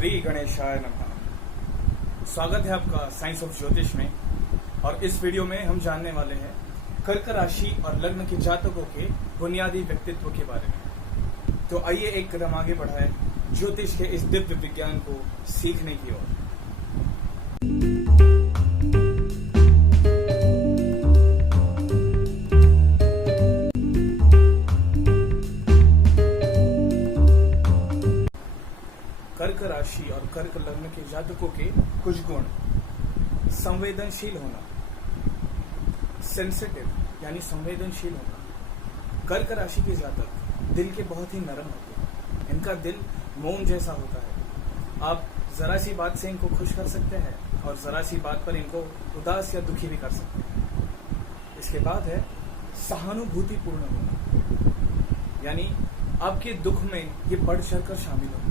श्री गणेशाय नमः। स्वागत है आपका साइंस ऑफ ज्योतिष में। और इस वीडियो में हम जानने वाले हैं कर्क राशि और लग्न के जातकों के बुनियादी व्यक्तित्व के बारे में। तो आइए एक कदम आगे बढ़ाएं ज्योतिष के इस दिव्य विज्ञान को सीखने की ओर। कर्क राशि और कर्क लग्न के जातकों के कुछ गुण: संवेदनशील होना, सेंसिटिव यानी संवेदनशील होना। कर्क राशि के जातक दिल के बहुत ही नरम होते हैं। इनका दिल मोम जैसा होता है। आप जरा सी बात से इनको खुश कर सकते हैं और जरा सी बात पर इनको उदास या दुखी भी कर सकते हैं। इसके बाद है सहानुभूतिपूर्ण होना, यानी आपके दुख में ये बढ़ चढ़ कर शामिल होंगे।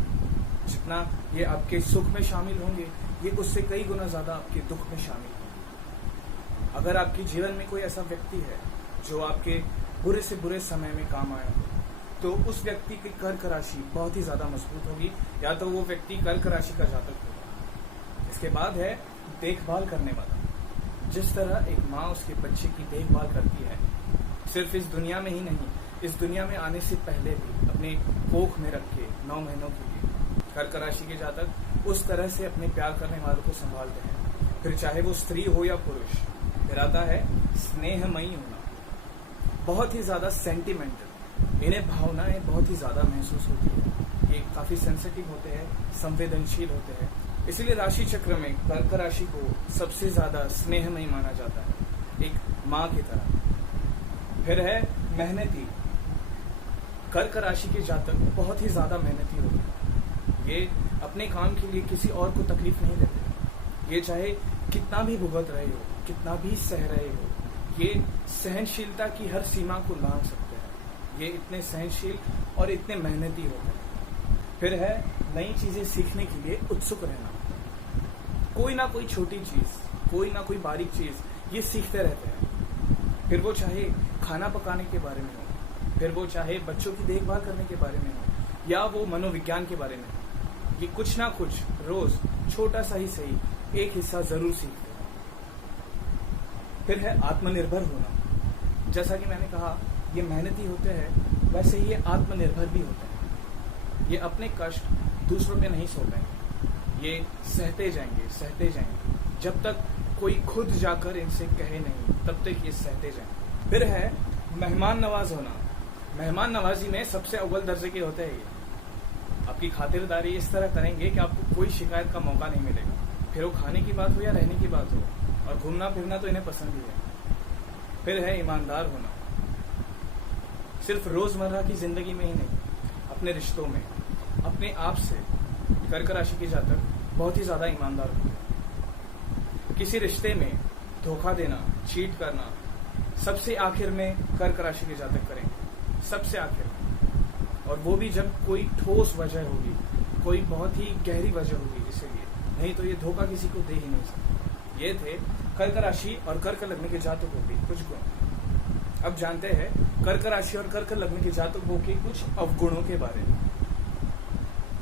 जितना ये आपके सुख में शामिल होंगे, ये उससे कई गुना ज्यादा आपके दुख में शामिल होंगे। अगर आपके जीवन में कोई ऐसा व्यक्ति है जो आपके बुरे से बुरे समय में काम आया हो, तो उस व्यक्ति की कर्क राशि बहुत ही ज्यादा मजबूत होगी, या तो वो व्यक्ति कर्क राशि का जातक होगा। इसके बाद है देखभाल करने वाला। जिस तरह एक माँ उसके बच्चे की देखभाल करती है, सिर्फ इस दुनिया में ही नहीं, इस दुनिया में आने से पहले भी अपने कोख में रख के 9 महीनों के लिए, कर्क राशि के जातक उस तरह से अपने प्यार करने वालों को संभालते हैं। फिर चाहे वो स्त्री हो या पुरुष। फिर आता है स्नेहमयी होना, बहुत ही ज्यादा सेंटिमेंटल। इन्हें भावनाएं बहुत ही ज्यादा महसूस होती है। ये काफी सेंसिटिव होते हैं, संवेदनशील होते हैं। इसीलिए राशि चक्र में कर्क राशि को सबसे ज्यादा स्नेहमयी माना जाता है, एक माँ की तरह। फिर है मेहनती। कर्क राशि के जातक बहुत ही ज्यादा मेहनती होते हैं। ये अपने काम के लिए किसी और को तकलीफ नहीं देते। ये चाहे कितना भी भुगत रहे हो, कितना भी सह रहे हो, ये सहनशीलता की हर सीमा को लांघ सकते हैं। ये इतने सहनशील और इतने मेहनती होते हैं। फिर है नई चीजें सीखने के लिए उत्सुक रहना। कोई ना कोई छोटी चीज, कोई ना कोई बारीक चीज ये सीखते रहते हैं। फिर वो चाहे खाना पकाने के बारे में हो, फिर वो चाहे बच्चों की देखभाल करने के बारे में हो, या वो मनोविज्ञान के बारे में हो, ये कुछ ना कुछ रोज छोटा सा ही सही एक हिस्सा जरूर सीखते हैं। फिर है आत्मनिर्भर होना। जैसा कि मैंने कहा, ये मेहनती होते हैं, वैसे ही ये आत्मनिर्भर भी होते हैं। ये अपने कष्ट दूसरों पे नहीं सौंपेंगे। ये सहते जाएंगे जब तक कोई खुद जाकर इनसे कहे नहीं, तब तक ये सहते जाएंगे। फिर है मेहमान नवाज होना। मेहमान नवाजी में सबसे अव्वल दर्जे के होते हैं ये। आपकी खातिरदारी इस तरह करेंगे कि आपको कोई शिकायत का मौका नहीं मिलेगा। फिर वो खाने की बात हो या रहने की बात हो, और घूमना फिरना तो इन्हें पसंद ही है। फिर है ईमानदार होना। सिर्फ रोजमर्रा की जिंदगी में ही नहीं, अपने रिश्तों में, अपने आप से कर्क राशि के जातक बहुत ही ज्यादा ईमानदार होते हैं। किसी रिश्ते में धोखा देना, चीट करना सबसे आखिर में कर्क राशि के जातक करेंगे, सबसे आखिर में। और वो भी जब कोई ठोस वजह होगी, कोई बहुत ही गहरी वजह होगी, इसीलिए। नहीं तो ये धोखा किसी को दे ही नहीं सकते। ये थे कर्क राशि और कर्क लग्न के जातकों के कुछ गुण। अब जानते हैं कर्क राशि और कर्क लग्न के जातकों के कुछ अवगुणों के बारे में।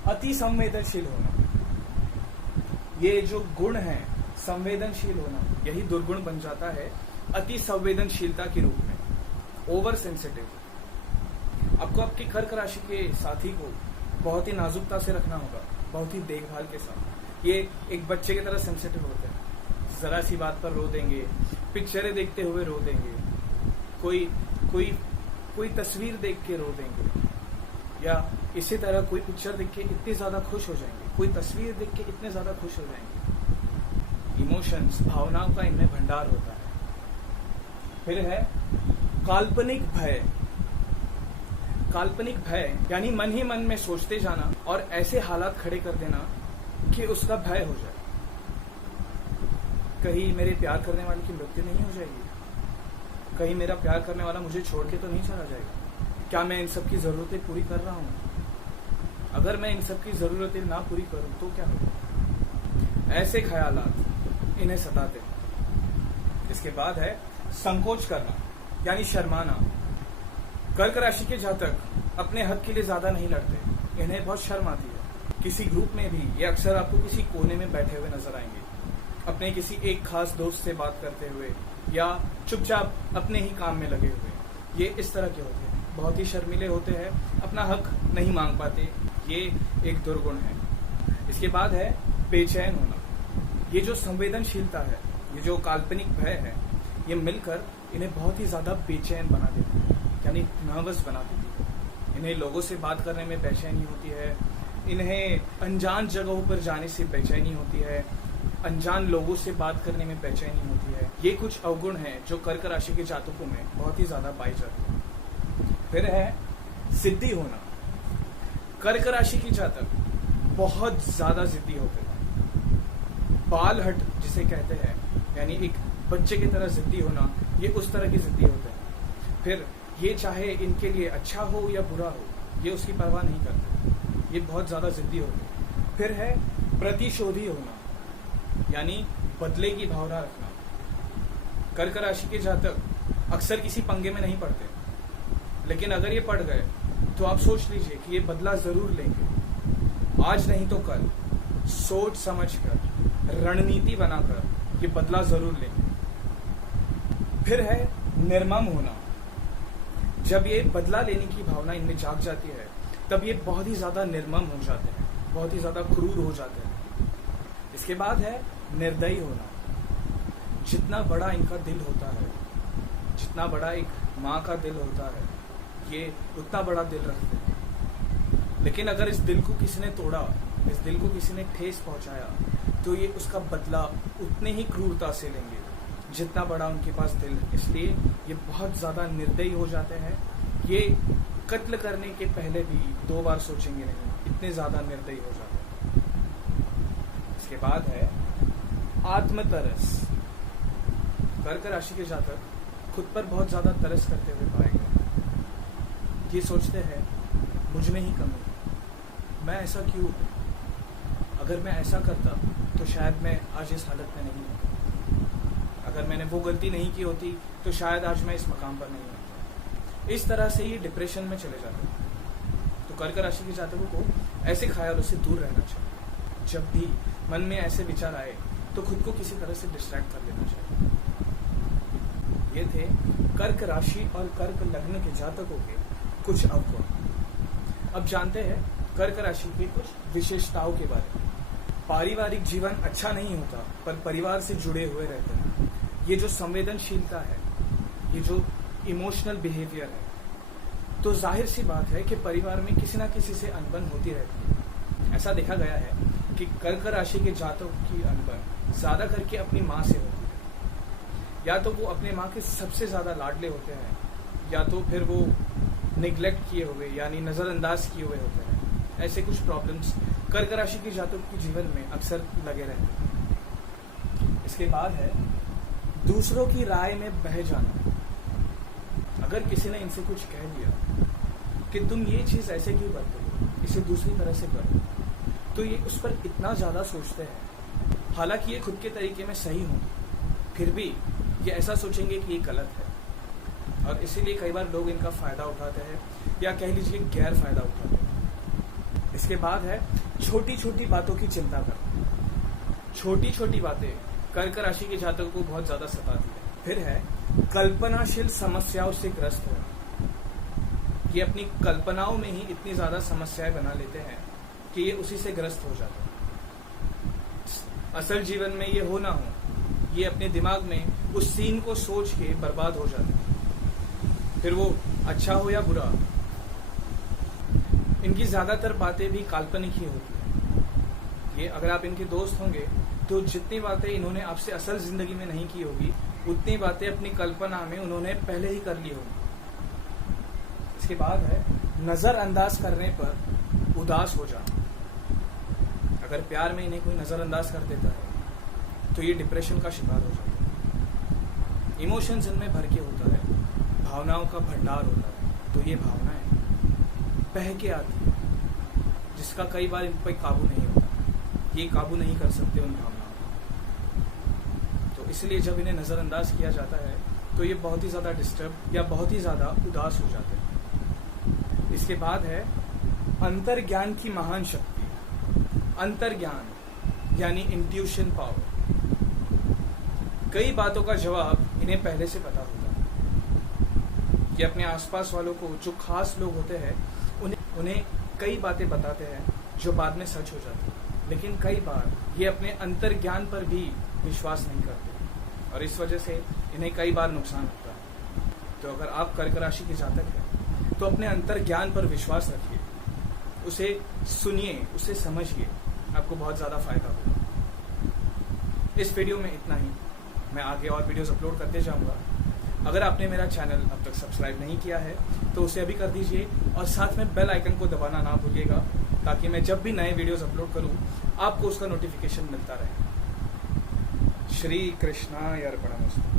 अति संवेदनशील होना। ये जो गुण है, संवेदनशील होना, यही दुर्गुण बन जाता है अति संवेदनशीलता के रूप में, ओवर सेंसिटिव। आपको आपके कर्क राशि के साथी को बहुत ही नाजुकता से रखना होगा, बहुत ही देखभाल के साथ। ये एक बच्चे की तरह सेंसिटिव होते हैं। जरा सी बात पर रो देंगे, पिक्चरें देखते हुए रो देंगे, कोई तस्वीर देख के रो देंगे, या इसी तरह कोई पिक्चर देख के इतने ज्यादा खुश हो जाएंगे, कोई तस्वीर देख के इतने ज्यादा खुश हो जाएंगे। इमोशंस, भावनाओं का इनमें भंडार होता है। फिर है काल्पनिक भय। काल्पनिक भय यानी मन ही मन में सोचते जाना और ऐसे हालात खड़े कर देना कि उसका भय हो जाए। कहीं मेरे प्यार करने वाले की मृत्यु नहीं हो जाएगी, कहीं मेरा प्यार करने वाला मुझे छोड़ के तो नहीं चला जाएगा, क्या मैं इन सब की जरूरतें पूरी कर रहा हूँ? अगर मैं इन सब की जरूरतें ना पूरी करूँ तो क्या होगा? ऐसे ख्यालात इन्हें सताते हैं। इसके बाद है संकोच करना यानी शर्माना। कर्क राशि के जातक अपने हक के लिए ज्यादा नहीं लड़ते, इन्हें बहुत शर्म आती है। किसी ग्रुप में भी ये अक्सर आपको किसी कोने में बैठे हुए नजर आएंगे, अपने किसी एक खास दोस्त से बात करते हुए या चुपचाप अपने ही काम में लगे हुए। ये इस तरह के होते हैं, बहुत ही शर्मीले होते हैं, अपना हक नहीं मांग पाते। ये एक दुर्गुण है। इसके बाद है बेचैन होना। ये जो संवेदनशीलता है, ये जो काल्पनिक भय है, ये मिलकर इन्हें बहुत ही ज्यादा बेचैन बना देती है, यानी नर्वस बना देती है। इन्हें लोगों से बात करने में बेचैनी होती है, इन्हें अनजान जगहों पर जाने से बेचैनी होती है, अनजान लोगों से बात करने में बेचैनी होती है। ये कुछ अवगुण हैं जो कर्क राशि के जातकों में बहुत ही ज्यादा पाई जाती है। फिर है जिद्दी होना। कर्क राशि के जातक बहुत ज्यादा जिद्दी होते हैं। बाल हट जिसे कहते हैं, यानी एक बच्चे की तरह जिद्दी होना, ये उस तरह की जिद्दी होते हैं। फिर ये चाहे इनके लिए अच्छा हो या बुरा हो, ये उसकी परवाह नहीं करते। ये बहुत ज्यादा जिद्दी होते हैं। फिर है प्रतिशोधी होना, यानी बदले की भावना रखना। कर्क राशि के जातक अक्सर किसी पंगे में नहीं पड़ते, लेकिन अगर ये पड़ गए तो आप सोच लीजिए कि ये बदला जरूर लेंगे। आज नहीं तो कल सोच समझकर, रणनीति बनाकर ये बदला जरूर लेंगे। फिर है निर्मम होना। जब ये बदला लेने की भावना इनमें जाग जाती है, तब ये बहुत ही ज्यादा निर्मम हो जाते हैं, बहुत ही ज्यादा क्रूर हो जाते हैं। इसके बाद है निर्दयी होना। जितना बड़ा इनका दिल होता है, जितना बड़ा एक माँ का दिल होता है, ये उतना बड़ा दिल रखते हैं। लेकिन अगर इस दिल को किसी ने तोड़ा, इस दिल को किसी ने ठेस पहुंचाया, तो ये उसका बदला उतने ही क्रूरता से लेंगे जितना बड़ा उनके पास दिल है। इसलिए ये बहुत ज्यादा निर्दयी हो जाते हैं। ये कत्ल करने के पहले भी 2 बार सोचेंगे नहीं, इतने ज्यादा निर्दयी हो जाते हैं। इसके बाद है आत्मतरस। कर्क राशि के जातक खुद पर बहुत ज्यादा तरस करते हुए पाए गए। ये सोचते हैं मुझ में ही कमी है, मैं ऐसा क्यों हूं? अगर मैं ऐसा करता तो शायद मैं आज इस हालत में नहीं होता। अगर मैंने वो गलती नहीं की होती तो शायद आज मैं इस मकाम पर नहीं होता। इस तरह से ये डिप्रेशन में चले जाते हैं। तो कर्क राशि के जातकों को ऐसे ख्यालों से दूर रहना चाहिए। जब भी मन में ऐसे विचार आए तो खुद को किसी तरह से डिस्ट्रैक्ट कर लेना चाहिए। ये थे कर्क राशि और कर्क लग्न के जातकों के कुछ अवगुण। अब जानते हैं कर्क राशि की कुछ विशेषताओं के बारे में। पारिवारिक जीवन अच्छा नहीं होता, पर परिवार से जुड़े हुए रहते हैं। ये जो संवेदनशीलता है, ये जो इमोशनल बिहेवियर है, तो जाहिर सी बात है कि परिवार में किसी ना किसी से अनबन होती रहती है। ऐसा देखा गया है कि कर्क राशि के जातकों की अनबन ज्यादा करके अपनी माँ से होती है। या तो वो अपने माँ के सबसे ज्यादा लाडले होते हैं, या तो फिर वो निग्लेक्ट किए हुए यानी नजरअंदाज किए हुए होते हैं। ऐसे कुछ प्रॉब्लम्स कर्क राशि के जातकों के जीवन में अक्सर लगे रहते हैं। इसके बाद है दूसरों की राय में बह जाना। अगर किसी ने इनसे कुछ कह दिया कि तुम ये चीज ऐसे क्यों करते हो, इसे दूसरी तरह से करो, तो ये उस पर इतना ज्यादा सोचते हैं। हालांकि ये खुद के तरीके में सही हो, फिर भी ये ऐसा सोचेंगे कि ये गलत है, और इसीलिए कई बार लोग इनका फायदा उठाते हैं, या कह लीजिए गैर फायदा उठाते हैं। इसके बाद है छोटी छोटी बातों की चिंता करना। छोटी छोटी बातें कर्क राशि के जातकों को बहुत ज्यादा सताती है। फिर है कल्पनाशील समस्याओं से ग्रस्त होना। ये अपनी कल्पनाओं में ही इतनी ज्यादा समस्याएं बना लेते हैं कि ये उसी से ग्रस्त हो जाते हैं। असल जीवन में ये हो ना हो, ये अपने दिमाग में उस सीन को सोच के बर्बाद हो जाते हैं। फिर वो अच्छा हो या बुरा, इनकी ज्यादातर बातें भी काल्पनिक ही होती है। ये अगर आप इनके दोस्त होंगे तो जितनी बातें इन्होंने आपसे असल जिंदगी में नहीं की होगी, उतनी बातें अपनी कल्पना में उन्होंने पहले ही कर ली होगी। इसके बाद है नजरअंदाज करने पर उदास हो जाना। अगर प्यार में इन्हें कोई नजरअंदाज कर देता है तो ये डिप्रेशन का शिकार हो जाता है। इमोशंस इनमें भर के होता है, भावनाओं का भंडार होता है, तो ये भावनाएं बह के आती है, जिसका कई बार इन पर काबू नहीं होता। ये काबू नहीं कर सकते उन भावनाओं को। तो इसलिए जब इन्हें नजरअंदाज किया जाता है तो ये बहुत ही ज्यादा डिस्टर्ब या बहुत ही ज्यादा उदास हो जाते हैं। इसके बाद है अंतर्ज्ञान की महान शक्ति। अंतर्ज्ञान यानी इंट्यूशन पावर। कई बातों का जवाब इन्हें पहले से पता होता है कि अपने आसपास वालों को, जो खास लोग होते हैं, उन्हें कई बातें बताते हैं जो बाद में सच हो जाती है। लेकिन कई बार ये अपने अंतर्ज्ञान पर भी विश्वास नहीं करते और इस वजह से इन्हें कई बार नुकसान होता है। तो अगर आप कर्क राशि के जातक हैं तो अपने अंतर्ज्ञान पर विश्वास रखिए, उसे सुनिए, उसे समझिए, आपको बहुत ज़्यादा फायदा होगा। इस वीडियो में इतना ही। मैं आगे और वीडियोस अपलोड करते जाऊंगा। अगर आपने मेरा चैनल अब तक सब्सक्राइब नहीं किया है तो उसे अभी कर दीजिए और साथ में बेल आइकन को दबाना ना भूलिएगा, ताकि मैं जब भी नए वीडियोस अपलोड करूं आपको उसका नोटिफिकेशन मिलता रहे। श्री कृष्णाय अर्पणमस्तु।